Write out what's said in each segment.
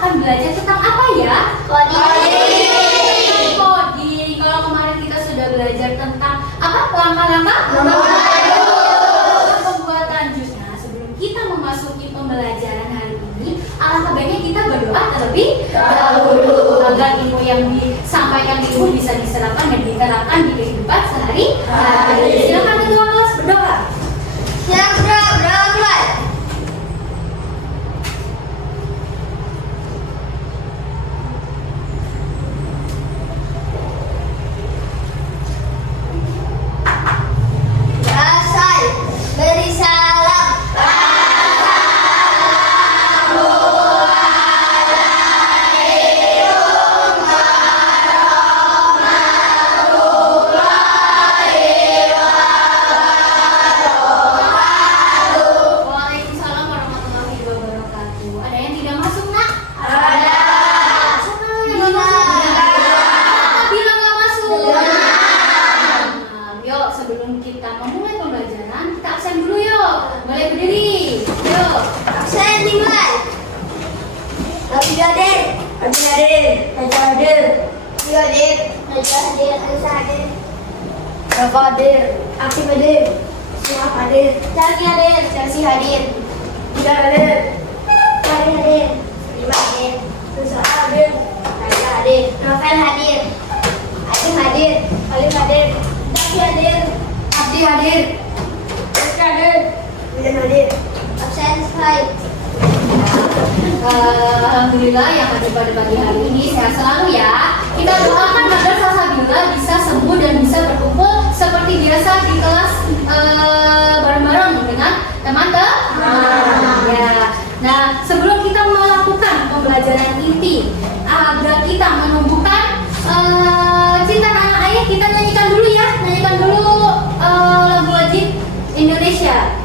akan belajar tentang apa ya? Coding. Coding. Kalau kemarin kita sudah belajar tentang apa? Langkah-langkah pembuatan jus. Nah, sebelum kita memasuki pembelajaran hari ini, alangkah baiknya kita berdoa terlebih dahulu agar ilmu yang disampaikan itu bisa diserapkan dan diterapkan di kehidupan sehari-hari. Silakan ketua kelas berdoa. Silakan berdoa kelas. Asal beri salam. Waalaikumsalam warahmatullahi wabarakatuh. Ada yang tidak masuk, Nak? Ada. Siapa yang nggak masuk? Bilang nggak masuk. Nah, yuk sebelum kita memulai pembelajaran, kita absen dulu yuk. Boleh berdiri. Yuk. Absen dimulai. Abi hadir. Abi hadir. Hajar hadir. Abi hadir. Hajar hadir. Alisa hadir. Rafa hadir. Aktif hadir. Suhab hadir. Cari hadir. Chelsea hadir. Tidak hadir. Cari hadir. Lima hadir. Nusa hadir. Raja hadir. Novel hadir. Adim hadir. Alim hadir. Daki hadir. Abdi hadir. Rizka hadir. William hadir. Absen 5. Alhamdulillah yang ada pada pagi hari ini sehat selalu ya. Kita doakan agar Salsabila bisa sembuh dan bisa berkumpul seperti biasa di kelas bareng-bareng dengan teman-teman. Ya. Nah, sebelum kita melakukan pembelajaran inti agar kita menumbuhkan cinta tanah air, kita nyanyikan dulu ya. Nyanyikan dulu lagu wajib Indonesia.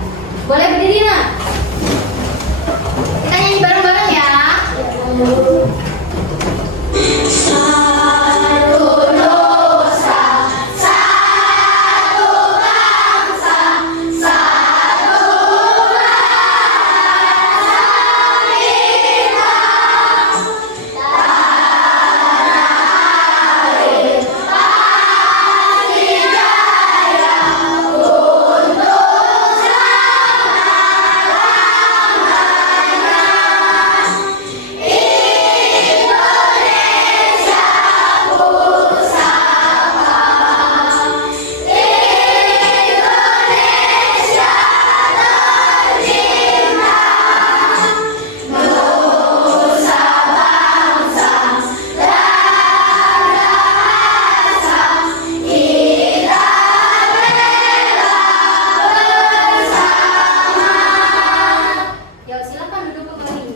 Boleh berdiri, Nak? Kita nyanyi bareng-bareng ya. Satu dosa, satu bangsa, satu rasa bintang, tanah air pasti jaya untuk Yuk, silakan duduk kembali.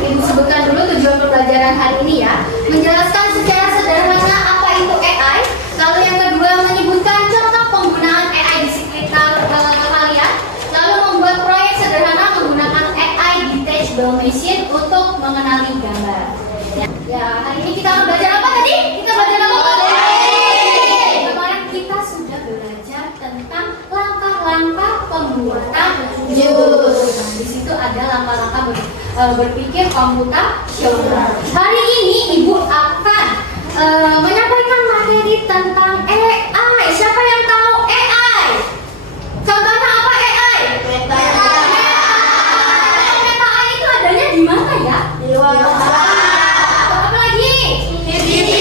Ibu sebutkan dulu tujuan pembelajaran hari ini ya. Menjelaskan secara sederhana apa itu AI. Lalu yang kedua menyebutkan contoh penggunaan AI di sekitar kalian. Lalu membuat proyek sederhana menggunakan AI Detachable Machine untuk mengenali gambar. Ya, hari ini kita akan belajar apa tadi? Kita belajar apa? Kemarin kita sudah belajar tentang langkah-langkah pembuatan jus. Nah, di situ ada langkah-langkah berpikir komputasional. Hari ini Ibu akan menyampaikan materi tentang AI. Siapa yang tahu AI? Contohnya apa AI? Meta AI itu adanya di mana ya? Di luar kota. Apa lagi? GPT.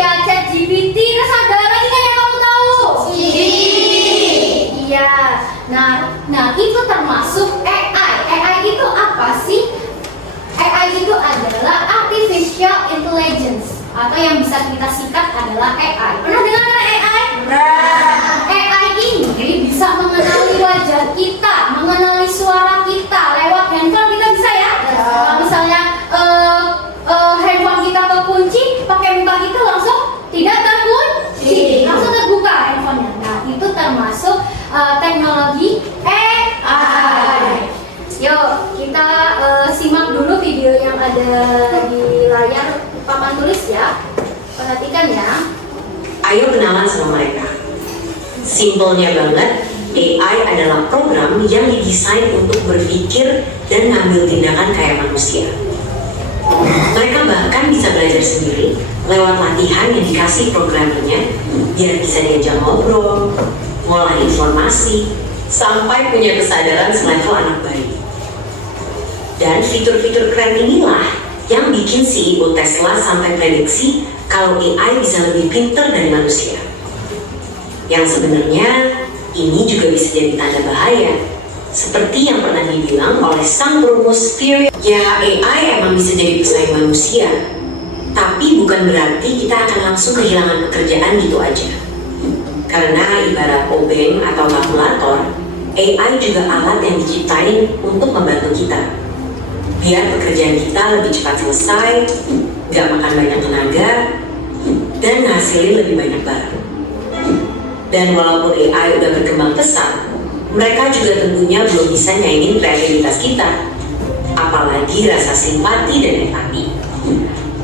Iya, ChatGPT. Terus ada lagi kan yang kamu tahu? Iya. Nah itu termasuk AI. AI itu apa sih? AI itu adalah artificial intelligence atau yang bisa kita singkat adalah AI. Pernah dengar AI? AI ini bisa mengenali wajah kita, mengenali suara kita lewat handphone. Kita bisa ya? Kalau misalnya handphone kita kekunci, pakai muka kita langsung tidak terkunci, langsung terbuka handphonenya. Nah itu termasuk teknologi AI. Yuk kita simak dulu video yang ada di layar papan tulis ya. Perhatikan ya. Ayo kenalan sama mereka. Simpelnya banget, AI adalah program yang didesain untuk berpikir dan ngambil tindakan kayak manusia. Mereka bahkan bisa belajar sendiri lewat latihan yang dikasih programmernya, biar bisa diajak ngobrol, ngolah informasi, sampai punya kesadaran selevel anak bayi. Dan fitur-fitur keren inilah yang bikin CEO Tesla sampai prediksi kalau AI bisa lebih pintar dari manusia. Yang sebenarnya ini juga bisa jadi tanda bahaya. Seperti yang pernah dibilang oleh sang perumus Theory, ya AI emang bisa jadi pesaing manusia, tapi bukan berarti kita akan langsung kehilangan pekerjaan gitu aja. Karena ibarat obeng atau kalkulator, AI juga alat yang diciptain untuk membantu kita. Biar pekerjaan kita lebih cepat selesai, gak makan banyak tenaga, dan ngasilin lebih banyak barang. Dan walaupun AI udah berkembang pesat, mereka juga tentunya belum bisa nyaingin kreativitas kita, apalagi rasa simpati dan empati.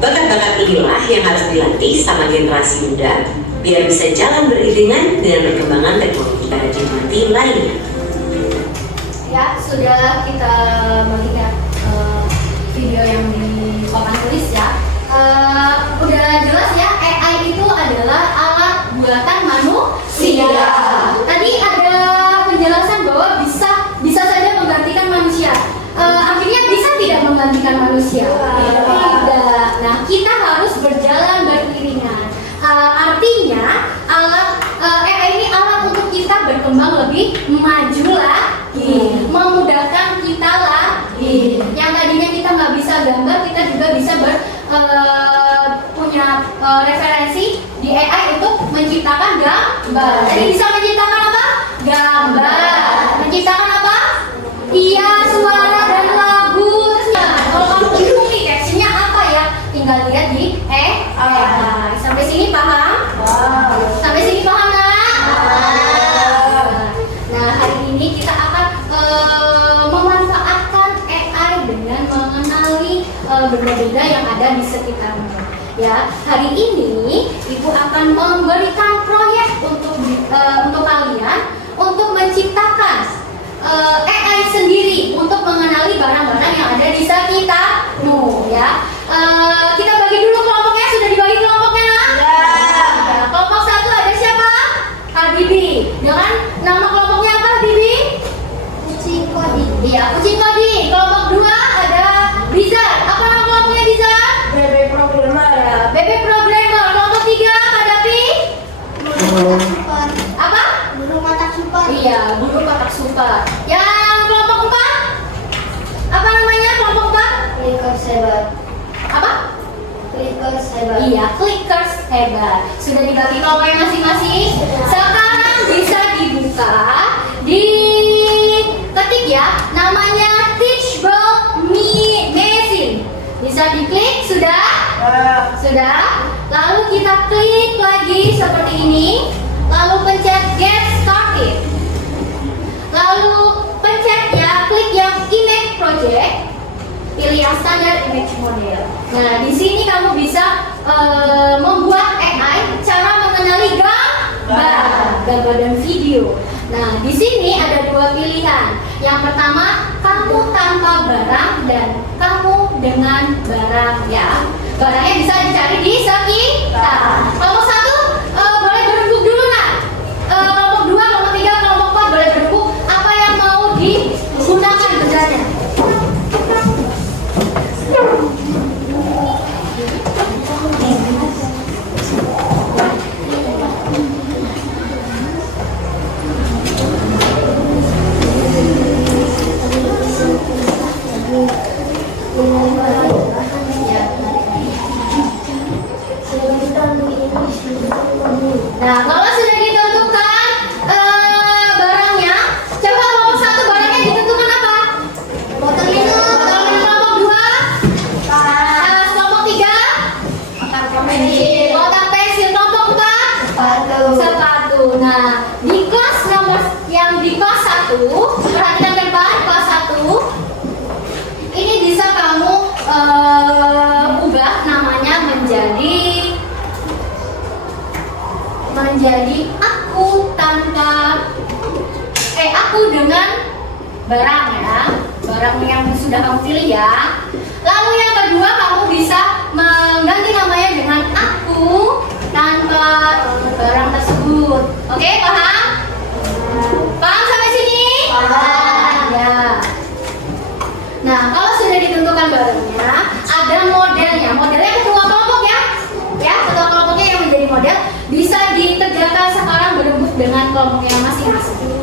Bakat-bakat inilah yang harus dilatih sama generasi muda, biar bisa jalan beriringan dengan perkembangan teknologi mati lainnya. Ya, sudah kita melihat video yang di papan tulis ya. Udah jelas ya, AI itu adalah alat buatan manusia. Tadi ada penjelasan bahwa bisa saja menggantikan manusia. Akhirnya bisa tidak menggantikan manusia? Tidak. Nah, kita harus berjalan beriringan. Artinya AI ini alat untuk kita berkembang lebih maju lagi, memudahkan kita lagi. Yang tadinya kita nggak bisa gambar, kita juga bisa punya referensi di AI untuk menciptakan gambar. Jadi bisa menciptakan apa? Gambar. Menciptakan apa? Iya, suara dan lagu. Kalau kamu bingung nih captionnya apa ya, tinggal lihat di AI. Sampai sini paham? Sampai sini paham nggak? Nah, hari ini kita akan memanfaatkan AI dengan mengenali benda-benda yang ada di sekitarnya. Ya, hari ini Ibu akan memberikan proyek untuk kalian untuk menciptakan AI sendiri untuk mengenali barang-barang yang ada di sekitarmu. Ya, kita bagi dulu kelompoknya. Sudah dibagi kelompoknya, nah? Ya, kelompok satu ada siapa? Habibi. Dengan nama kelompoknya apa, Habibi? Kucing kodi. Iya, kucing kodi. Kelompok dua ada Bizar. Apa nama kelompoknya Bizar? Bebek programmer. Ya, bebek programmer. Kelompok tiga Kadapi. Burung super. Apa? Burung mata super. Iya, burung kotak super. Yang kelompok empat? Apa namanya kelompok empat? Clickers hebat. Apa? Clickers hebat. Iya, clickers hebat. Sudah dibagi kelompoknya masing-masing. Sekarang bisa dibuka, diketik ya, namanya Teachable Machine. Bisa diklik, sudah? Sudah. Lalu kita klik lagi seperti ini. Lalu pencet Get Started. Lalu pencet ya, klik yang Image Project. Pilih yang standar image model. Nah, di sini kamu bisa membuat AI cara mengenali gambar dan video. Nah, di sini ada dua pilihan. Yang pertama, kamu tanpa barang dan kamu dengan barang ya. Barangnya bisa dicari di sekitar. Kelompok satu boleh berembuk dulu, nah. Kelompok dua, kelompok tiga, kelompok empat boleh berembuk. Apa yang mau digunakan bendanya? Nah, kalau sudah ditentukan barangnya, coba kelompok satu barangnya ditentukan apa? Botol minum. Botol minum. Kelompok dua, kelompok tiga, kotak pensil. Kelompok empat, sepatu. Nah, di kelas di kelas 1, perhatikan ke depan, kelas 1 ini bisa kamu ubah namanya menjadi aku tanpa aku dengan barang ya, barang yang sudah kamu pilih ya. Lalu yang kedua, kamu bisa mengganti namanya dengan aku tanpa barang tersebut. Oke, paham? Paham sampai sini? Paham. Ya. Nah, kalau sudah ditentukan barangnya, ada modelnya. Modelnya ketua kelompok ya. Ya, ketua kelompoknya yang menjadi model bisa dikerjakan sekarang berebut dengan kelompoknya masing-masing.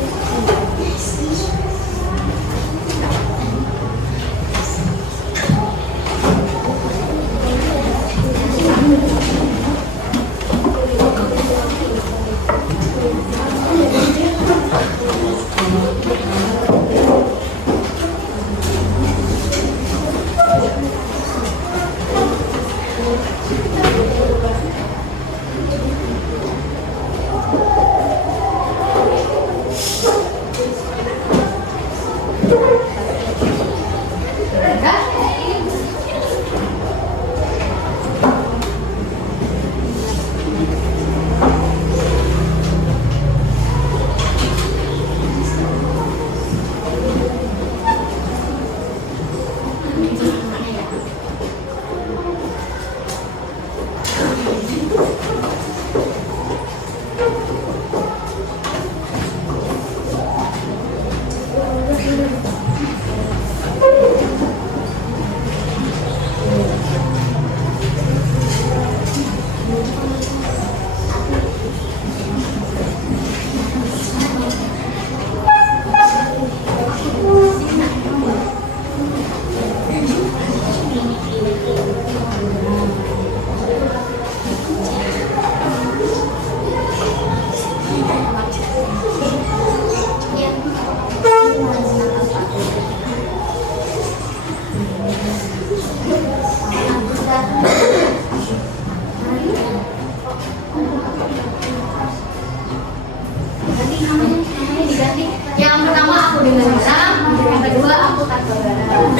Diganti. Yang pertama aku dengan barang, yang kedua aku tanpa barang.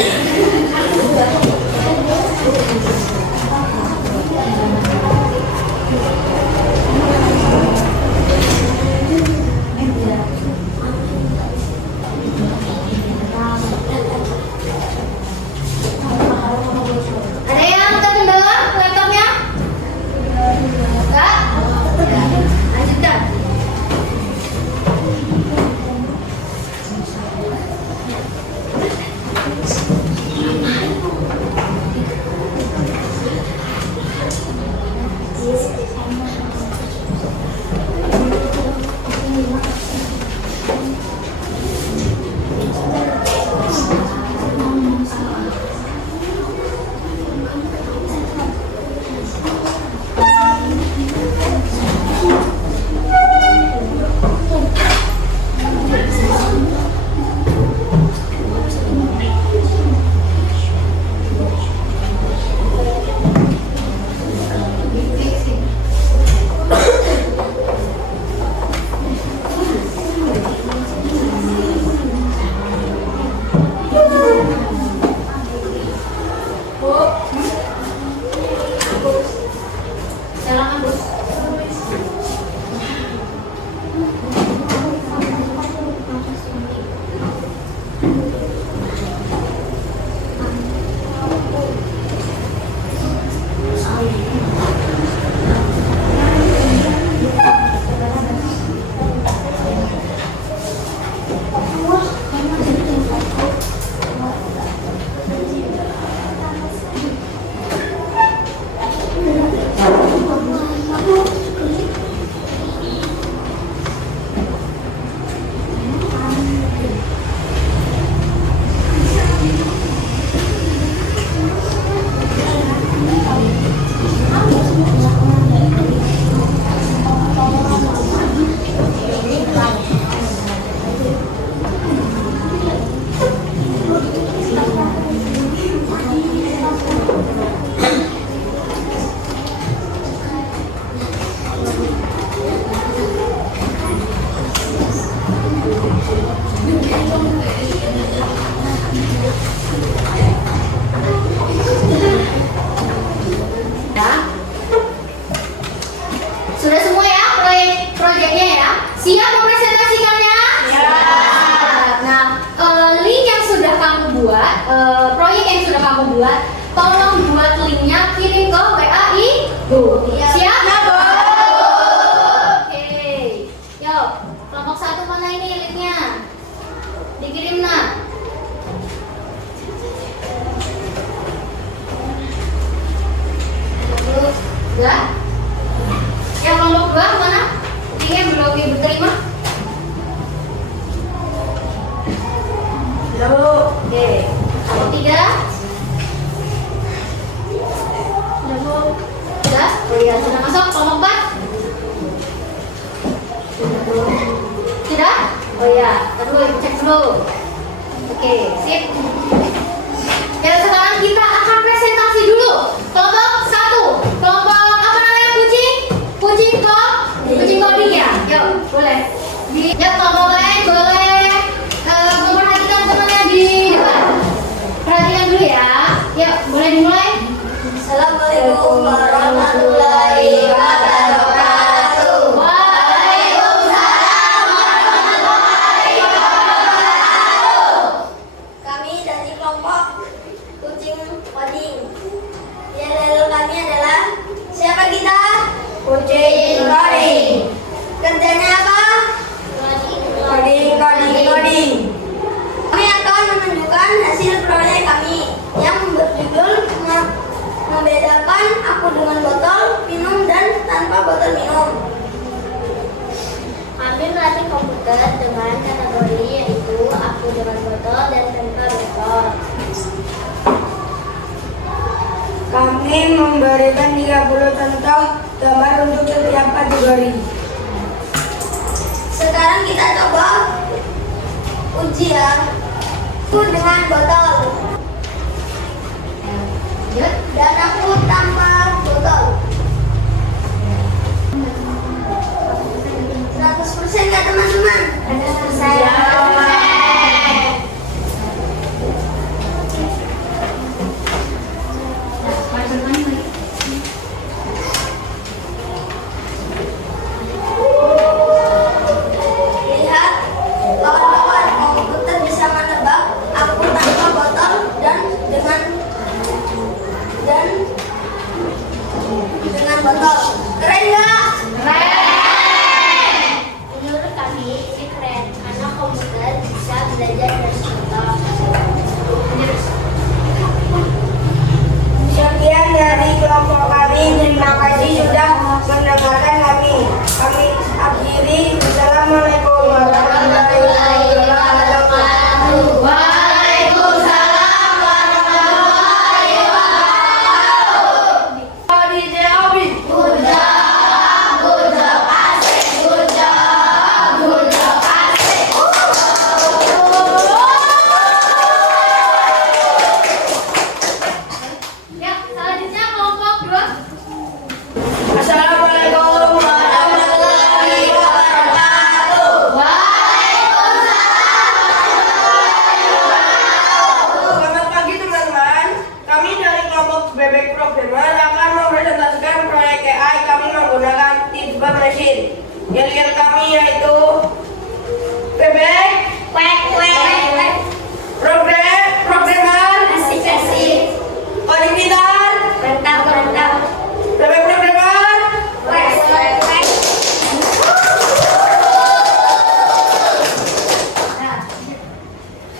Ada yang terkendala laptopnya? Enggak? Lanjutkan. Silakan, Bu. Sudah semua ya proyeknya ya? Siap mempresentasikannya? Ya. proyek yang sudah kamu buat, tolong buat linknya, kirim ke WA Ibu. Siap? Ya, Bu. Oke. Yuk, kelompok 1 mana ini linknya? Dikirim nak. Udah? Yang kelompok 2 mana? Linknya belum Ibu terima? Oke. Kelompok 3? Sudah? Oh iya, sudah masuk kelompok 4? Sudah? Oh iya, terus Ibu cek dulu. Oke, sip. Ya, sekarang kita akan presentasi dulu. Kelompok 1. Kelompok apa namanya? Kucing coding ya? Yuk, boleh. Ya, kelompok lain boleh memperhatikan temannya di depan. Perhatikan dulu ya. Yuk, boleh dimulai. Assalamualaikum warahmatullahi wabarakatuh. Waalaikumsalam warahmatullahi wabarakatuh. Kami dari kelompok kucing coding. Yang kami adalah siapa kita? Kucing coding. Kerjanya apa? Coding. Kami akan menunjukkan hasil proyek kami yang berjudul membedakan aku dengan botol minum dan tanpa botol minum. Kami melatih komputer dengan kategori yaitu aku dengan botol dan tanpa botol. Kami memberikan 30 contoh gambar untuk setiap kategori. Sekarang kita coba uji ya. Aku dengan botol. Dan aku tanpa botol. 100% ya teman-teman? 100%. Lihat, kawan-kawan, komputer bisa menebak aku tanpa botol dan dengan botol. Keren nggak? Keren. Menurut kami ini keren karena komputer bisa belajar dari contoh. Sekian dari kelompok kami. Terima kasih sudah mendengarkan kami. Kami akhiri. Assalamualaikum warahmatullahi wabarakatuh. Waalaikumsalam warahmatullahi wabarakatuh. DJ Abi. Good job, asik. Good job, asik. Ya, selanjutnya kelompok 2. Assalamualaikum warahmatullahi wabarakatuh. Selamat pagi teman-teman. Kami dari kelompok Bebek Programmer akan mempresentasikan proyek AI kami menggunakan Teachable Machine. Yel-yel kami yaitu Bebek, Programmer, Asik. Coding Pintar, Mantap. Bebek Programmer.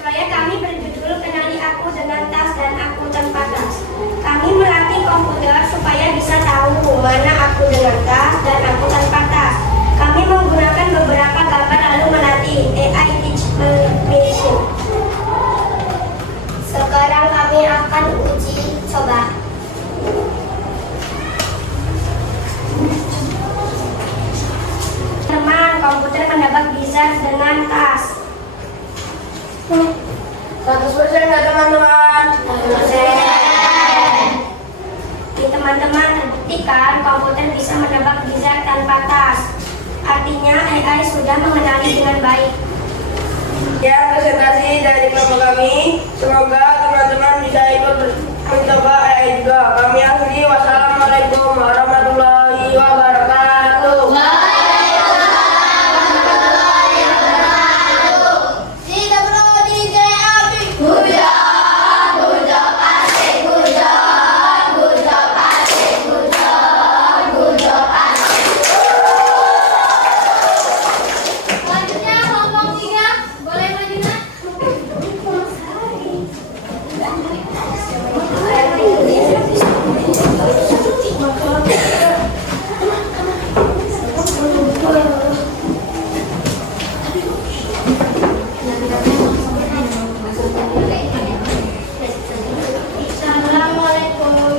Proyek kami berjudul Kenali Aku dengan Tas dan Aku Tanpa Tas. Kami melatih komputer supaya bisa tahu mana aku dengan tas dan aku tanpa tas. Kami menggunakan beberapa gambar lalu melatih AI Teachable Machine. Sekarang kami akan uji coba. Teman, komputer mendapat bisa dengan tas. 100% ya teman-teman. Teman-teman terbuktikan komputer bisa menebak bizar tanpa tas. Artinya AI sudah mengenali dengan baik. Ya, presentasi dari kelompok kami. Semoga teman-teman bisa ikut mencoba AI juga. Kami akhiri. Wassalamualaikum warahmatullahi wabarakatuh. Tidak perlu DJ Abi. Hujan. Assalamualaikum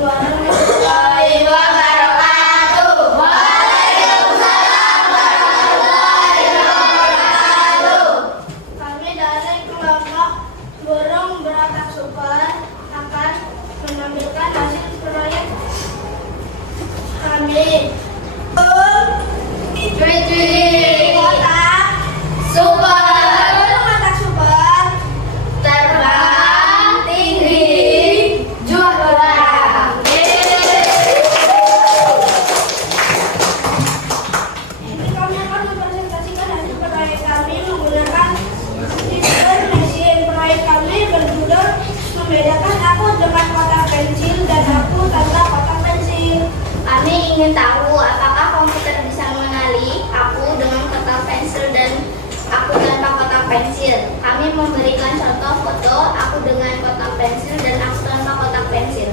warahmatullahi wabarakatuh. Waalaikumsalam warahmatullahi wabarakatuh. Kami dari kelompok burung berakar super akan menampilkan hasil proyek kami. Kotak super. Kotak super. Terbang tinggi juara. Ini kami akan mempresentasikan hasil proyek kami menggunakan sistem mesin. Proyek kami berjudul membedakan aku dengan kotak pensil dan aku tanpa kotak pensil. Kami ingin tahu apakah komputer bisa mengenali aku dengan kotak pensil dan aku tanpa kotak pensil. Kami memberikan contoh foto aku dengan kotak pensil dan aku tanpa kotak pensil.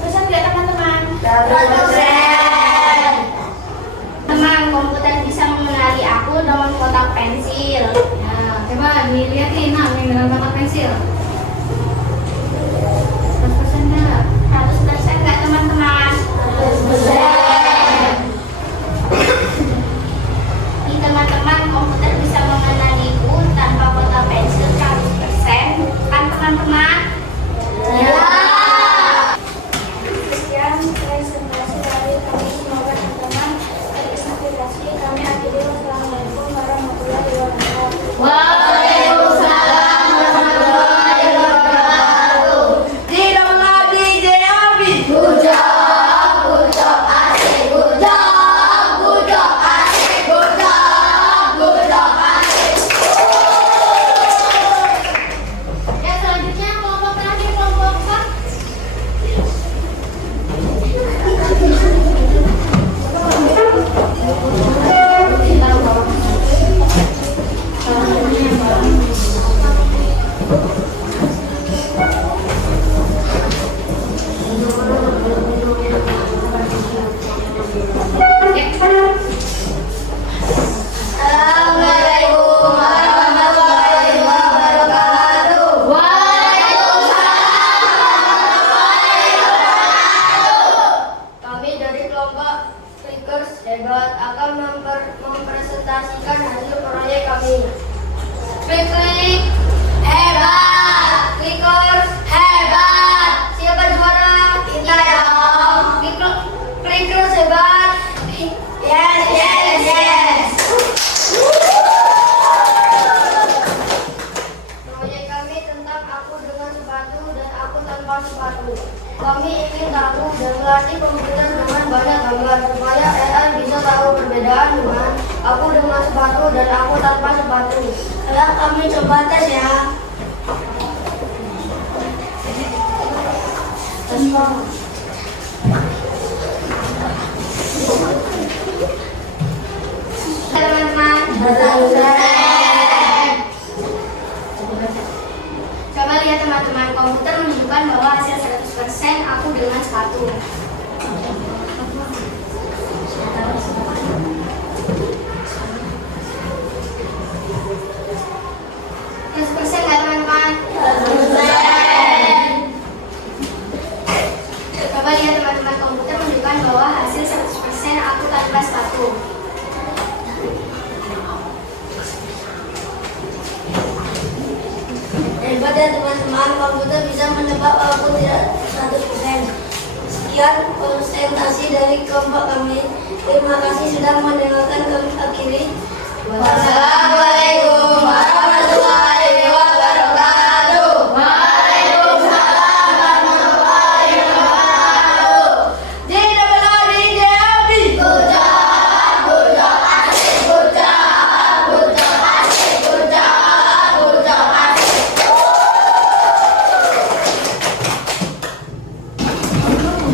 Pesan ya teman-teman. Teman, komputer bisa mengenali aku dengan kotak pensil. Nah, coba dilihatin yang dengan kotak pensil. 100% enggak? 100% nggak teman-teman? 100%. Nih teman-teman, komputer bisa mengenaliku tanpa kotak pensil 100%. Kan teman-teman? Ya. Sekian presentasi dari kami. Semoga teman-teman terinspirasi. Kami akhiri. Wassalamualaikum warahmatullahi wabarakatuh. Waalaikumsalam warahmatullahi wabarakatuh. Tidaklah DJ Abi. Good job, asik. Good job, asik. Good job, asik. Ya, selanjutnya kelompok terakhir, kelompok 4. Assalamualaikum warahmatullahi wabarakatuh. Kami dari kelompok Clickers Hebat akan mempresentasikan hasil proyek kami. Klik hebat, Clickers hebat. Siapa juara? Kita dong. Clickers hebat. Yes. Proyek kami tentang aku dengan sepatu dan aku tanpa sepatu. Kami ingin tahu dan melatih komputer dengan banyak gambar supaya AI bisa tahu perbedaan dengan aku dengan sepatu dan aku tanpa sepatu. Sekarang kami coba tes ya. Teman-teman, coba lihat teman-teman, komputer menunjukkan bahwa hasil 100% aku dengan sepatu. Persen nggak teman-teman? Coba lihat teman-teman, komputer menunjukkan bahwa hasil 100% aku tanpa sepatu. Hebat ya teman-teman, komputer bisa menebak walaupun tidak 100%. Sekian presentasi dari kelompok kami. Terima kasih sudah mendengarkan. Kami akhiri. Wassalamualaikum warahmatullahi wabarakatuh. Waalaikumsalam warahmatullahi wabarakatuh. Tidaklah DJ Abi. Good job, asik. Good job, asik. Good job, asik.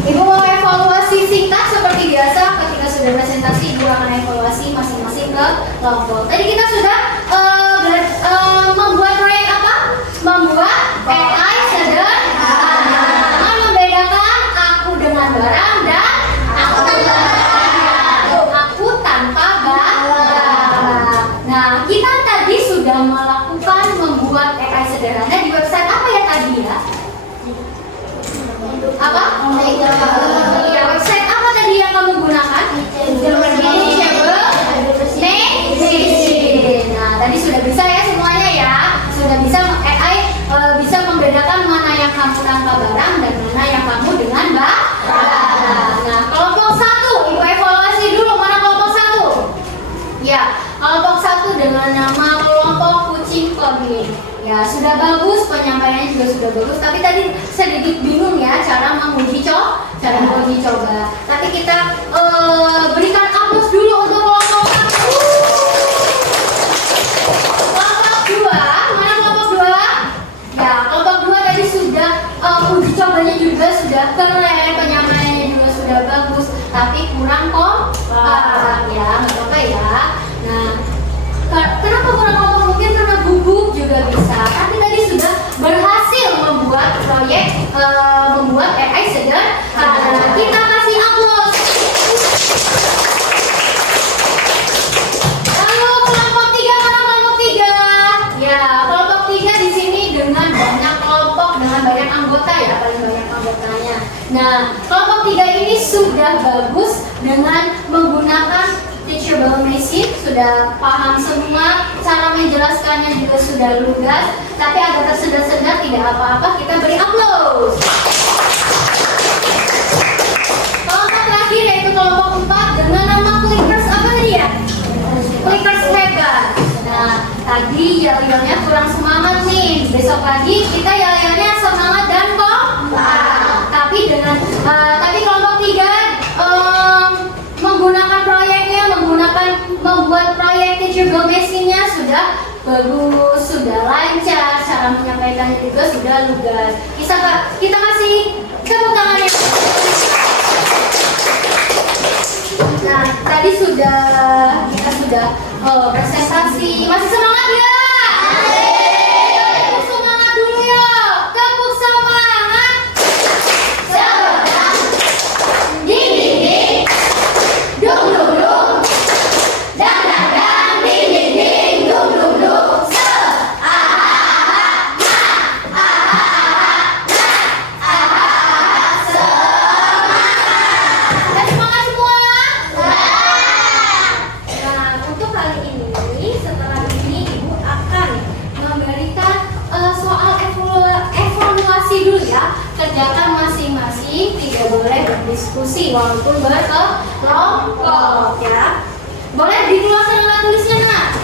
Ibu mau evaluasi singkat seperti biasa. Ketika sudah presentasi, Ibu akan evaluasi masing-masing ke kelompok. Tadi kita sudah membuat proyek apa? sederhana di website apa ya tadi ya? Apa? Ya, website apa tadi yang kamu gunakan? Teachable Machine. Nah, tadi sudah bisa ya semuanya ya. Sudah bisa AI bisa membedakan mana yang kamu tanpa barang dan mana yang kamu dengan barang. Nah, kelompok 1, Ibu evaluasi dulu mana kelompok 1? Ya, kelompok 1 dengan nama kelompok kucing Corbin. Ya, sudah bagus, penyampaiannya juga sudah bagus. Tapi tadi sedikit bingung ya cara menguji coba. Tapi kita berikan aplaus dulu untuk kelompok 1. Kelompok 2, mana kelompok 2? Ya, kelompok 2 tadi sudah uji cobanya juga sudah keren, penyampaiannya juga sudah bagus, tapi kurang kompak. Ya, nggak apa-apa ya. Nah, kenapa kurang kompak? Mungkin karena gugup juga bisa. Tapi tadi sudah berhasil membuat proyek, membuat AI sederhana. Kita kasih aplaus. Lalu kelompok 3, mana kelompok 3? Ya, kelompok 3 di sini dengan banyak kelompok, dengan banyak anggota ya, paling banyak anggotanya. Nah, kelompok 3 ini sudah bagus dengan menggunakan Teachable Machine, sudah paham semua, cara menjelaskannya juga sudah lugas, tapi agak tersendat-sendat tidak apa-apa, kita beri aplaus. Kelompok terakhir yaitu kelompok 4 dengan nama Clickers apa tadi ya? Clickers hebat. Nah, tadi yel-yelnya kurang semangat nih. Besok pagi kita yel-yelnya semangat dan kompak. Tapi kelompok 3 menggunakan proyeknya, membuat proyek Teachable Machine-nya sudah bagus, sudah lancar, cara menyampaikannya juga sudah lugas. Kita kasih tepuk tangannya. Nah, tadi kita sudah presentasi. Masih semangat ya? Tepuk semangat dulu ya. Tepuk semangat. Semangat. Ding ding ding. Dung dung dung. Dang dang dang. Ding ding ding. Dung dung dung. Se. Ah ah ah. Ah ah ah. Ah ah. Semangat. Dan semangat semua. Nah, untuk kali ini, setelah ini Ibu akan memberikan soal evaluasi dulu ya. Kerjakan masing-masing, tidak boleh berdiskusi walaupun berkelompok ya. Boleh dikeluarkan alat tulisnya nak.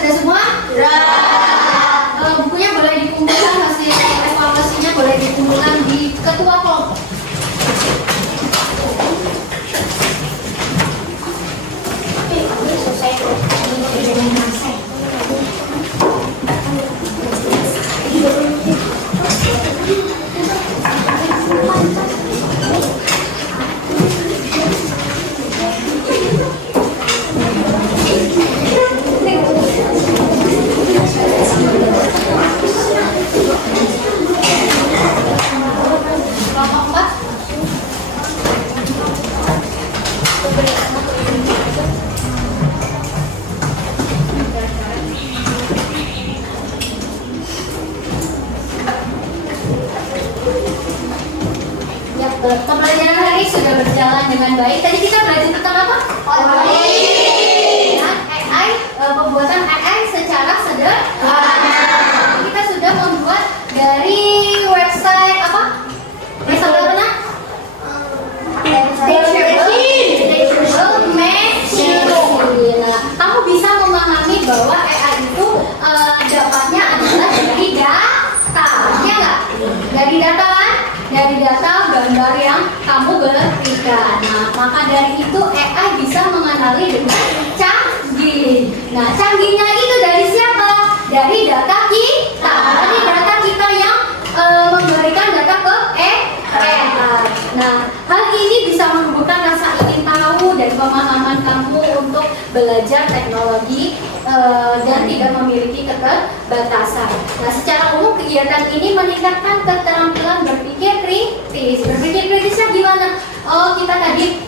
Sudah semua? Bukunya boleh dikumpulkan, hasil evaluasinya boleh dikumpulkan di ketua kelompok. Kelompok 4. Ya, pembelajaran hari ini sudah berjalan dengan baik. Tadi kita belajar tentang apa? Dan AI, pembuatan AI secara sederhana. Kita sudah membuat dari website apa? Website apa nak? Teachable Machine. Nah, kamu bisa memahami bahwa AI itu dapatnya adalah dari data, ya nggak? Dari data kan? Dari data gambar yang kamu berikan. Nah, maka dari itu AI bisa mengenali dengan canggih. Nah, canggihnya itu dari siapa? Dari data kita. Dari data kita yang memberikan data ke AI. Nah, hal ini bisa menumbuhkan rasa ingin tahu dan pemahaman kamu untuk belajar teknologi dan tidak memiliki keterbatasan. Nah, secara umum kegiatan ini meningkatkan keterampilan berpikir kritis. Berpikir kritisnya gimana? Oh, kita tadi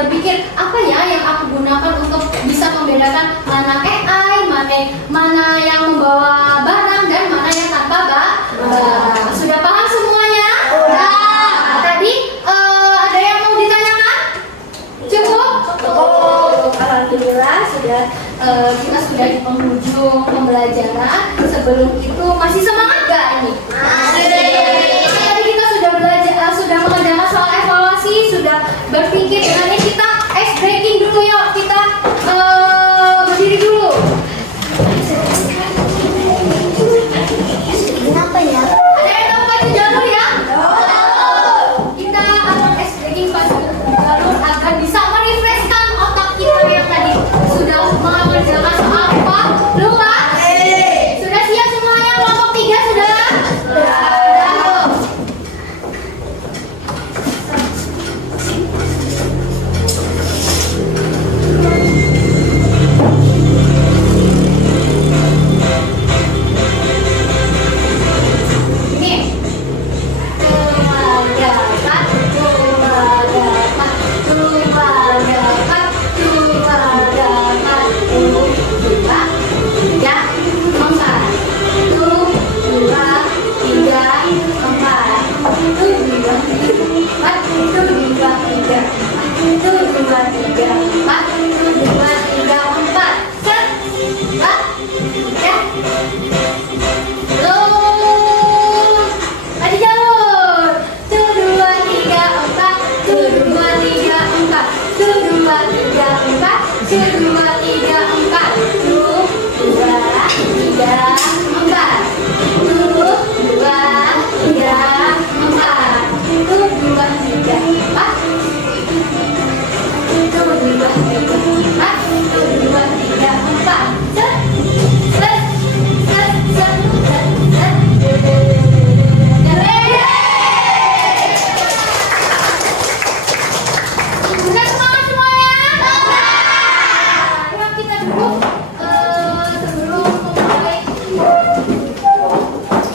berpikir apa ya yang aku gunakan untuk bisa membedakan mana AI, mana yang membawa barang dan mana yang tanpa barang. Sudah paham semuanya? Sudah. Nah, tadi ada yang mau ditanyakan? Cukup? Alhamdulillah sudah kita sudah di penghujung pembelajaran. Sebelum itu masih semangat gak ini? Tadi kita sudah belajar, sudah mengerjakan soal evaluasi, sudah berpikir. Dengan ini kita ice breaking dulu yuk. Kita berdiri dulu. Kenapa ya? Ada yang tahu pacu jalur ya? Kita akan ice breaking pacu jalur agar bisa merefreshkan otak kita yang tadi sudah mengerjakan soal apa? Lupa? Sudah siap semuanya? Kelompok 3 sudah? Sudah. Ini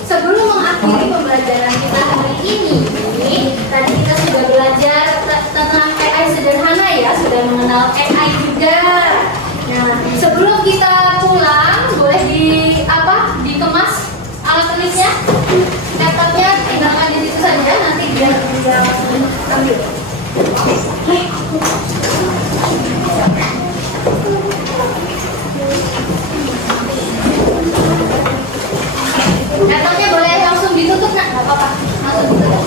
sebelum mengakhiri pembelajaran kita hari ini, tadi kita sudah belajar tentang AI sederhana ya, sudah mengenal AI juga. Nah, sebelum kita pulang, boleh dikemas alat tulisnya, laptopnya tinggalkan di situ saja, nanti biar dia ambil. Laptopnya boleh langsung ditutup nak, nggak apa-apa, langsung ditutup.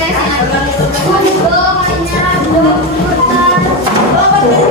PS yang ada. Mainnya Oh,